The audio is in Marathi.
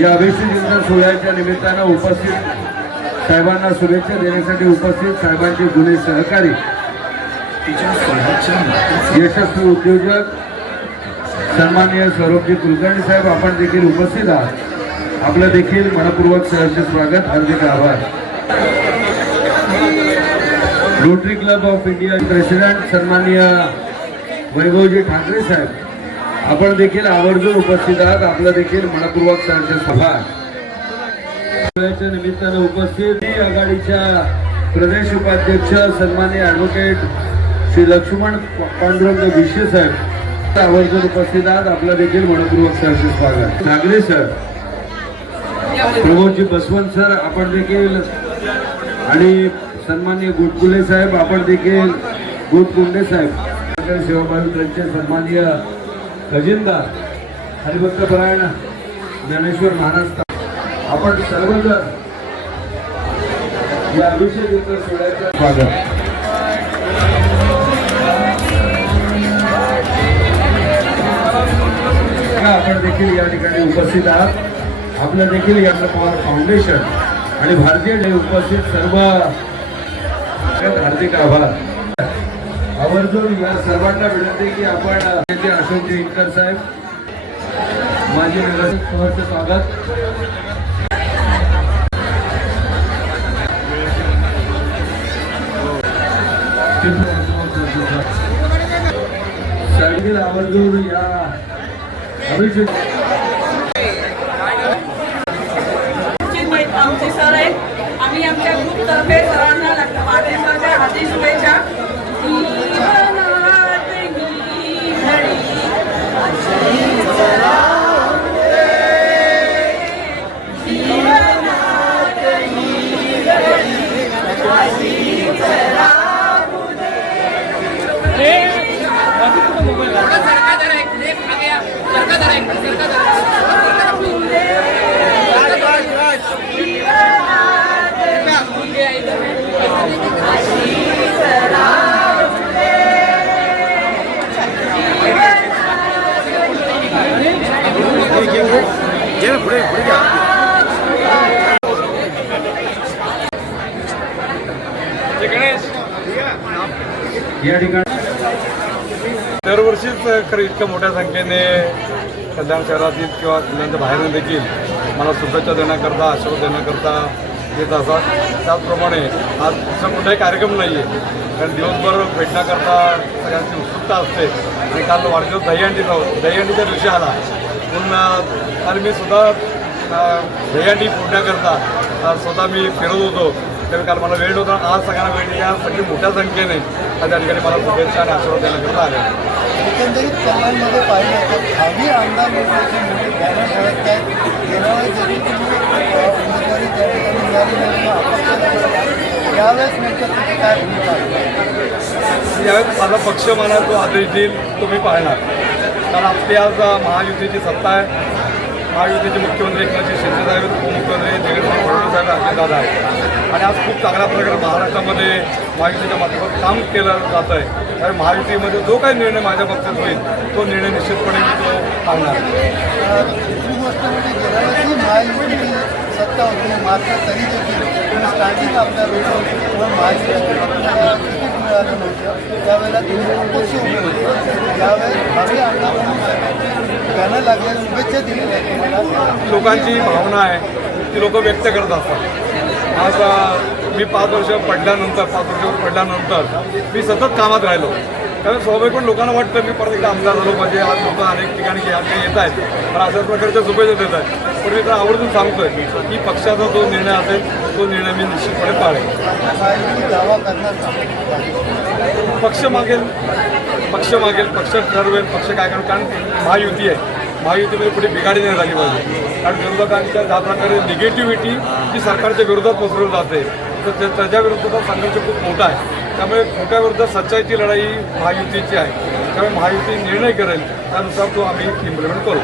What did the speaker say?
या अभिषेक सोहळ्याच्या निमित्तानं उपस्थित साहेबांना शुभेच्छा देण्यासाठी उपस्थित साहेबांचे जुने सहकारी यशस्वी उद्योजक सन्माननीय सौरभजी कुलकर्णी साहेब आपण देखील उपस्थित आहात. आपलं देखील मनपूर्वक सहर्ष स्वागत हार्दिक आभार. Rotary club of India president सन्माननीय वैभवजी ठाकरे साहेब आपण देखील आवर्जून उपस्थित आहात. आपलं देखील मनपूर्वक सहर्ष सभा निमित्तानं उपस्थित आघाडीच्या प्रदेश उपाध्यक्ष सन्मानी ॲडव्होकेट श्री लक्ष्मण पांडुरंग भिशे साहेब. आवर्जून उपस्थित आहात. आपलं देखील मनपूर्वक सहर्ष स्वागत नागरे सर प्रमोदजी बसवंत सर आपण देखील आणि सन्मान्य गुटकुले साहेब आपण देखील गुटकुंडे साहेब. सेवाभावी त्यांचे सन्माननीय खजिनदार हरिभक्तपरायण ज्ञानेश्वर महाराज आपण सर्वजण या अभिषेक युद्ध सोहळ्याचं स्वागत आपण देखील या ठिकाणी उपस्थित आहात. आपलं देखील यातलं पवार फाउंडेशन आणि भारतीय डे उपस्थित सर्व हार्दिक आभार. आवर्जून या सर्वांना विनंती की आपण अशोक अशोकजी इंकर साहेब माजी नगरसेवक स्वागत. सर्वील आवर्जून या अभिषेक आमचे सर आहेत. आम्ही आमच्या ग्रुपतर्फे या ठिकाणी दरवर्षीच खरं इतक्या मोठ्या संख्येने कल्याण शहरातील किंवा कल्याणच्या बाहेरून देखील मला शुभेच्छा देण्याकरता आशीर्वाद देण्याकरता येत असतात. त्याचप्रमाणे आज दुसरा कुठलाही कार्यक्रम नाही आहे कारण दिवसभर भेटण्याकरता सगळ्यांची उत्सुकता असते. आणि काल वाढदिवस दहीहंडीचा होता. दहीहंडीच्या दिवशी आला. पुन्हा काल मी सुद्धा अं, दहीहंडी फोडण्याकरता स्वतः मी फिरत होतो. तर काल मला वेळ होता आज सगळ्यांना वेळ या सगळी मोठ्या संख्येने त्या ठिकाणी मला शुभेच्छा आणि आशीर्वाद देण्याकरता आले. एकंदरीत कल्याणमध्ये पाहिलं तर भावी आमदार निवडण्याचे मोठे बॅनर ठरत आहेत. गेल्यावेळेस जरी तुम्ही उमेदवारी त्या ठिकाणी मिळाली नाही किंवा अपक्ष लढला, यावेळेस नेमकं तिथे काय भूमिका यावेळेस माझा पक्ष म्हणा तो आदेश देईल तो मी पाळणार कारण आपली आज महायुतीची सत्ता आहे. महायुतीचे मुख्यमंत्री एकनाथ शिंदे साहेब उपमुख्यमंत्री देवेंद्र फडणवीस साहेब अजितदादा आहे आणि आज खूप चांगल्या प्रकारे महाराष्ट्रामध्ये महायुतीच्या माध्यमात काम केलं जात आहे. कारण महायुतीमध्ये जो काही निर्णय माझ्या बाबतीत होईल तो निर्णय निश्चितपणे मी तो सांगणार दुसरी गोष्ट म्हणजे गेल्या वेळेसही महायुतीची सत्ता होती मात्र तरी देखील स्टार्टिंग आपल्या होतो किंवा मिळालं नव्हतं. त्यावेळेला तुम्ही अपक्ष उभे होते? त्यावेळेस आम्ही आता म्हणून सगळ्यांची लागल्या शुभेच्छा दिलेल्या आहेत तुम्हाला लोकांची भावना आहे. ती लोक व्यक्त करत असतात. आज मी पाच वर्ष पडल्यानंतर पाच वर्ष पडल्यानंतर मी सतत कामात राहिलो. कारण स्वाभाविक पण लोकांना वाटतं मी परत एकदा आमदार झालो पाहिजे आज लोक अनेक ठिकाणी येत आहेत तर अशा प्रकारच्या शुभेच्छा देत आहेत. पण मी तर आवर्जून सांगतोय की पक्षाचा जो निर्णय असेल तो निर्णय मी निश्चितपणे पाळेल पक्ष मागेल पक्ष मागेल पक्ष ठरवेल पक्ष काय करेल कारण महायुती आहे. महायुतीमध्ये कुठे बिघाडी नाही झाली पाहिजे. कारण विरोधकांच्या ज्या प्रकारे निगेटिव्हिटी जी सरकारच्या विरोधात पसरवली जाते तर त्या- त्याच्या विरुद्धचा संघर्ष खूप मोठा आहे. त्यामुळे खोट्याविरुद्ध सच्चाईची लढाई महायुतीची आहे. त्यामुळे महायुती निर्णय करेल त्यानुसार तो आम्ही इम्प्लिमेंट करू.